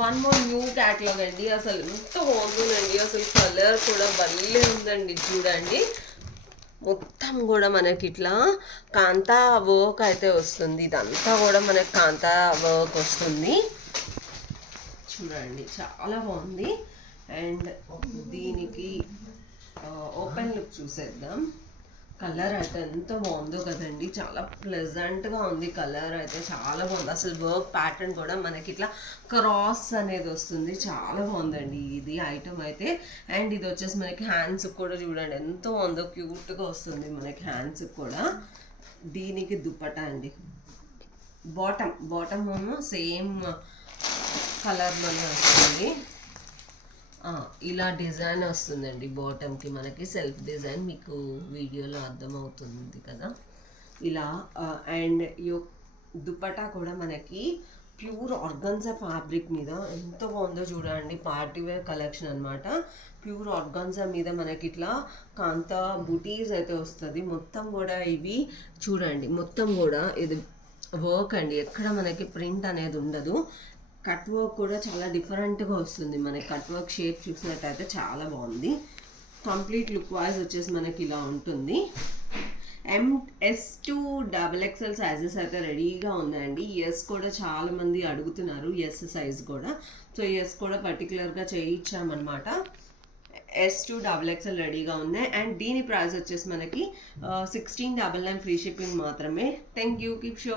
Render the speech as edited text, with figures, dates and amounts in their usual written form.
One more new catalogue అండి. అసలు ఎంత బాగుందండి, అసలు కలర్ కూడా భలే ఉందండి. చూడండి మొత్తం కూడా మనకి ఇట్లా కాంతా వర్క్ అయితే వస్తుంది. ఇదంతా కూడా మనకి కాంతా వర్క్ వస్తుంది. చూడండి చాలా బాగుంది. అండ్ దీనికి ఓపెన్ లుక్ చూసేద్దాం. కలర్ అయితే ఎంత బాగుందో కదండి, చాలా ప్లెజెంట్గా ఉంది. కలర్ అయితే చాలా బాగుంది. అసలు వర్క్ ప్యాటర్న్ కూడా మనకి ఇట్లా క్రాస్ అనేది వస్తుంది. చాలా బాగుందండి ఇది ఐటమ్ అయితే. అండ్ ఇది వచ్చేసి మనకి హ్యాండ్స్ కూడా చూడండి ఎంత బాగుందో, క్యూట్గా వస్తుంది మనకి హ్యాండ్స్ కూడా. దీనికి దుప్పటా అండి. బాటమ్ ఏమో సేమ్ కలర్లోనే వస్తుంది. ఇలా డిజైన్ వస్తుందండి బాటమ్కి మనకి సెల్ఫ్ డిజైన్, మీకు వీడియోలో అర్థమవుతుంది కదా ఇలా. అండ్ దుపట్టా కూడా మనకి ప్యూర్ ఆర్గన్జా ఫ్యాబ్రిక్ మీద ఎంత బాగుందో చూడండి. పార్టీవేర్ కలెక్షన్ అనమాట. ప్యూర్ ఆర్గన్జా మీద మనకి ఇట్లా కాంతా బుటీస్ అయితే వస్తుంది. మొత్తం కూడా ఇవి చూడండి, మొత్తం కూడా ఇది వర్క్ అండి. ఎక్కడ మనకి ప్రింట్ అనేది ఉండదు. కట్ వర్క్ కూడా చాలా డిఫరెంట్గా వస్తుంది. మనకి కట్ వర్క్ షేప్ చూసినట్టయితే చాలా బాగుంది. కంప్లీట్ లుక్ వైజ్ వచ్చేసి మనకి ఇలా ఉంటుంది. MS to XXL సైజెస్ అయితే రెడీగా ఉన్నాయండి. ఎస్ కూడా చాలామంది అడుగుతున్నారు, ఎస్ సైజ్ కూడా. సో ఎస్ కూడా పర్టికులర్గా చేయించామన్నమాట. S to XXL రెడీగా ఉన్నాయి. అండ్ దీని ప్రైస్ వచ్చేసి మనకి 1699 ఫ్రీ షిప్పింగ్ మాత్రమే. Thank you. Keep show.